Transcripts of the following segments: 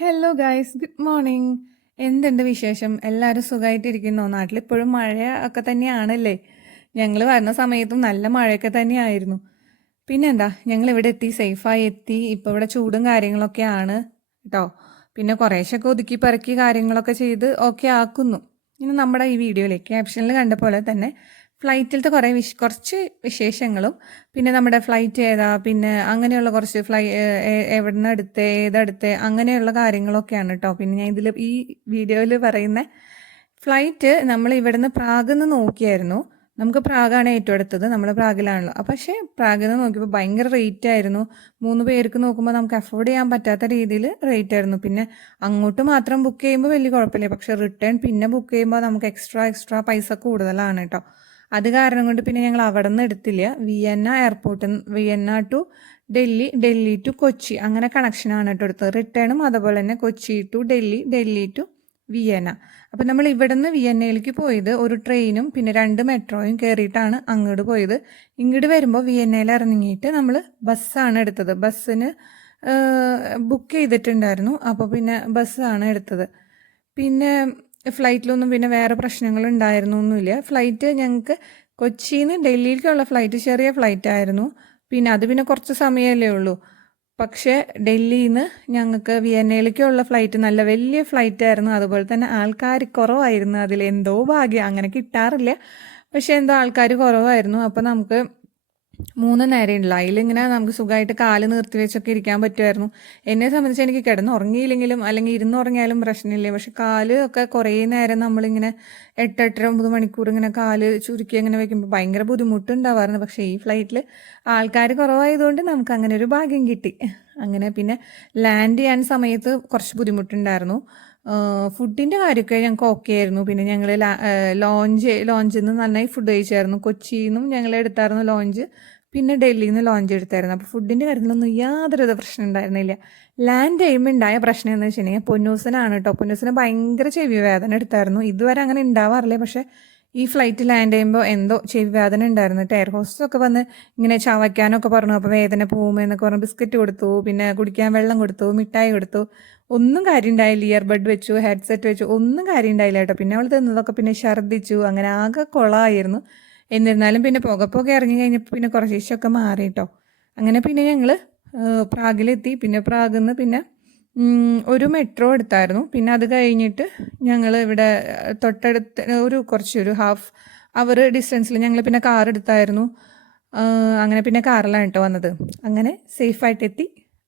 Hello guys, good morning. എന്തുണ്ട് വിശേഷം? എല്ലാവരും സുഖമായിട്ടിരിക്കുന്നോ? നാട്ടിലിപ്പോഴും മഴ ഒക്കെ തന്നെയാണല്ലേ? ഞങ്ങൾ വരുന്ന സമയത്തും നല്ല മഴയൊക്കെ തന്നെയായിരുന്നു. പിന്നെന്താ, ഞങ്ങൾ ഇവിടെ എത്തി, സേഫായി എത്തി. ഇപ്പോൾ ഇവിടെ ചൂടും കാര്യങ്ങളൊക്കെയാണ് കേട്ടോ. പിന്നെ കുറേശ്ശൊക്കെ ഒതുക്കി പെറുക്കി കാര്യങ്ങളൊക്കെ ചെയ്ത് ഓക്കെ ആക്കുന്നു. ഇനി നമ്മുടെ ഈ വീഡിയോയിലേക്ക് ക്യാപ്ഷനിൽ കണ്ട പോലെ തന്നെ ഫ്ലൈറ്റിലത്തെ കുറച്ച് വിശേഷങ്ങളും, പിന്നെ നമ്മുടെ ഫ്ലൈറ്റ് ഏതാ, പിന്നെ അങ്ങനെയുള്ള കുറച്ച് എവിടെ നിന്ന് എടുത്തേ, ഏതെടുത്തേ, അങ്ങനെയുള്ള കാര്യങ്ങളൊക്കെയാണ് കേട്ടോ. പിന്നെ ഞാൻ ഈ വീഡിയോയിൽ പറയുന്ന ഫ്ലൈറ്റ് നമ്മൾ ഇവിടുന്ന് പ്രാഗിൽ നിന്ന് നോക്കിയായിരുന്നു. നമുക്ക് പ്രാഗാണ് ഏറ്റവും അടുത്തത്, നമ്മൾ പ്രാഗിലാണല്ലോ. പക്ഷേ പ്രാഗിൽ നിന്ന് നോക്കിയപ്പോൾ ഭയങ്കര റേറ്റ് ആയിരുന്നു. 3 പേർക്ക് നോക്കുമ്പോൾ നമുക്ക് അഫോർഡ് ചെയ്യാൻ പറ്റാത്ത രീതിയിൽ റേറ്റ് ആയിരുന്നു. പിന്നെ അങ്ങോട്ട് മാത്രം ബുക്ക് ചെയ്യുമ്പോൾ വലിയ കുഴപ്പമില്ല, പക്ഷേ റിട്ടേൺ പിന്നെ ബുക്ക് ചെയ്യുമ്പോൾ നമുക്ക് എക്സ്ട്രാ പൈസ കൂടുതലാണ് കേട്ടോ. അത് കാരണം കൊണ്ട് പിന്നെ ഞങ്ങൾ അവിടെ നിന്ന് എടുത്തില്ല. Vienna to Delhi, Delhi to Kochi, അങ്ങനെ കണക്ഷനാണ് കേട്ടോ എടുത്തത്. റിട്ടേണും അതുപോലെ തന്നെ Kochi to Delhi, Delhi to Vienna. അപ്പം നമ്മൾ ഇവിടെ നിന്ന് വിയന്നയിലേക്ക് പോയത് ഒരു ട്രെയിനും പിന്നെ 2 മെട്രോയും കയറിയിട്ടാണ് അങ്ങോട്ട് പോയത്. ഇങ്ങോട്ട് വരുമ്പോൾ വിയന്നയിൽ ഇറങ്ങിയിട്ട് നമ്മൾ ബസ്സാണ് എടുത്തത്. ബസ്സിന് ബുക്ക് ചെയ്തിട്ടുണ്ടായിരുന്നു, അപ്പോൾ പിന്നെ ബസ്സാണ് എടുത്തത്. പിന്നെ ഫ്ലൈറ്റിലൊന്നും പിന്നെ വേറെ പ്രശ്നങ്ങളുണ്ടായിരുന്നൊന്നുമില്ല. ഫ്ലൈറ്റ് ഞങ്ങൾക്ക് കൊച്ചിയിൽ നിന്ന് ഡൽഹിയിലേക്കുള്ള ഫ്ലൈറ്റ് ചെറിയ ഫ്ലൈറ്റ് ആയിരുന്നു. പിന്നെ അത് പിന്നെ കുറച്ച് സമയമല്ലേ ഉള്ളൂ. പക്ഷേ ഡൽഹിയിൽ നിന്ന് ഞങ്ങൾക്ക് വിയന്നയിലേക്കുള്ള ഫ്ലൈറ്റ് നല്ല വലിയ ഫ്ലൈറ്റ് ആയിരുന്നു. അതുപോലെ തന്നെ ആൾക്കാർ കുറവായിരുന്നു. അതിലെന്തോ ഭാഗ്യം, അങ്ങനെ കിട്ടാറില്ല, പക്ഷേ എന്തോ ആൾക്കാർ കുറവായിരുന്നു. അപ്പോൾ നമുക്ക് 3 നേരം ഉണ്ടല്ലോ, അതിലിങ്ങനെ നമുക്ക് സുഖമായിട്ട് കാല് നിർത്തി വെച്ചൊക്കെ ഇരിക്കാൻ പറ്റുമായിരുന്നു. എന്നെ സംബന്ധിച്ച് എനിക്ക് കിടന്നുറങ്ങിയില്ലെങ്കിലും അല്ലെങ്കിൽ ഇരുന്നുറങ്ങിയാലും പ്രശ്നമില്ല, പക്ഷെ കാല് ഒക്കെ കുറേ നേരം നമ്മളിങ്ങനെ 8-8.5 മണിക്കൂർ ഇങ്ങനെ കാല് ചുരുക്കി അങ്ങനെ വെക്കുമ്പോൾ ഭയങ്കര ബുദ്ധിമുട്ടുണ്ടാവാറുണ്ട്. പക്ഷേ ഈ ഫ്ലൈറ്റിൽ ആൾക്കാർ കുറവായതുകൊണ്ട് നമുക്ക് അങ്ങനെ ഒരു ഭാഗ്യം കിട്ടി. അങ്ങനെ പിന്നെ ലാൻഡ് ചെയ്യാൻ സമയത്ത് കുറച്ച് ബുദ്ധിമുട്ടുണ്ടായിരുന്നു. ഫുഡിൻ്റെ കാര്യമൊക്കെ ഞങ്ങൾക്ക് ഓക്കെ ആയിരുന്നു. പിന്നെ ഞങ്ങൾ ലോഞ്ചിൽ നിന്ന് നന്നായി ഫുഡ് കഴിച്ചായിരുന്നു. കൊച്ചിയിൽ നിന്നും ഞങ്ങൾ എടുത്തായിരുന്നു ലോഞ്ച്, പിന്നെ ഡൽഹിയിൽ നിന്ന് ലോഞ്ച് എടുത്തായിരുന്നു. അപ്പോൾ ഫുഡിൻ്റെ കാര്യത്തിലൊന്നും യാതൊരു പ്രശ്നം ഉണ്ടായിരുന്നില്ല. ലാൻഡ് ചെയ്യുമ്പോൾ ഉണ്ടായ പ്രശ്നം എന്ന് വെച്ചിട്ടുണ്ടെങ്കിൽ പൊന്നൂസിനാണ് കേട്ടോ. പൊന്നൂസിന് ഭയങ്കര ചെവി വേദന എടുത്തായിരുന്നു. ഇതുവരെ അങ്ങനെ ഉണ്ടാവാറില്ല, പക്ഷേ ഈ ഫ്ലൈറ്റ് ലാൻഡ് ചെയ്യുമ്പോൾ എന്തോ ചെവി വേദന ഉണ്ടായിരുന്നു. എയർ ഹോസ്റ്റൊക്കെ വന്ന് ഇങ്ങനെ ചവയ്ക്കാനൊക്കെ പറഞ്ഞു. അപ്പോൾ വേദന പോകുമെന്നൊക്കെ പറഞ്ഞു. ബിസ്ക്കറ്റ് കൊടുത്തു, പിന്നെ കുടിക്കാൻ വെള്ളം കൊടുത്തു, മിഠായി കൊടുത്തു. ഒന്നും കാര്യം ഉണ്ടായില്ല. ഇയർബഡ് വെച്ചു, ഹെഡ്സെറ്റ് വെച്ചു, ഒന്നും കാര്യം ഉണ്ടായില്ല കേട്ടോ. പിന്നെ അവൾ തിന്നതൊക്കെ പിന്നെ ഛർദ്ദിച്ചു, അങ്ങനെ ആകെ കുളമായിരുന്നു. എന്നിരുന്നാലും പിന്നെ പുക ഇറങ്ങി കഴിഞ്ഞപ്പോൾ പിന്നെ കുറച്ചൊക്കെ മാറി കേട്ടോ. അങ്ങനെ പിന്നെ ഞങ്ങൾ പ്രാഗിലെത്തി. പിന്നെ പ്രാഗിൽ നിന്ന് പിന്നെ ഒരു മെട്രോ എടുത്തായിരുന്നു. പിന്നെ അത് കഴിഞ്ഞിട്ട് ഞങ്ങൾ ഇവിടെ തൊട്ടടുത്ത് ഒരു ഹാഫ് അവർ ഡിസ്റ്റൻസിൽ ഞങ്ങൾ പിന്നെ കാർ എടുത്തായിരുന്നു. അങ്ങനെ പിന്നെ കാറിലാണ് കേട്ടോ വന്നത്. അങ്ങനെ സേഫായിട്ട് എത്തി.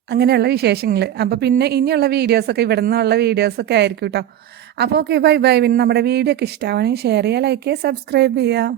അങ്ങനെയുള്ള വിശേഷങ്ങൾ. അപ്പോൾ പിന്നെ ഇനിയുള്ള വീഡിയോസൊക്കെ ഇവിടെ നിന്നുള്ള വീഡിയോസൊക്കെ ആയിരിക്കും കേട്ടോ. അപ്പോൾ ഓക്കെ, ബൈ ബൈ. പിന്നെ നമ്മുടെ വീഡിയോ ഒക്കെ ഇഷ്ടമാണെങ്കിൽ ഷെയർ ചെയ്യുക, ലൈക്ക് ചെയ്യുക, സബ്സ്ക്രൈബ് ചെയ്യുക.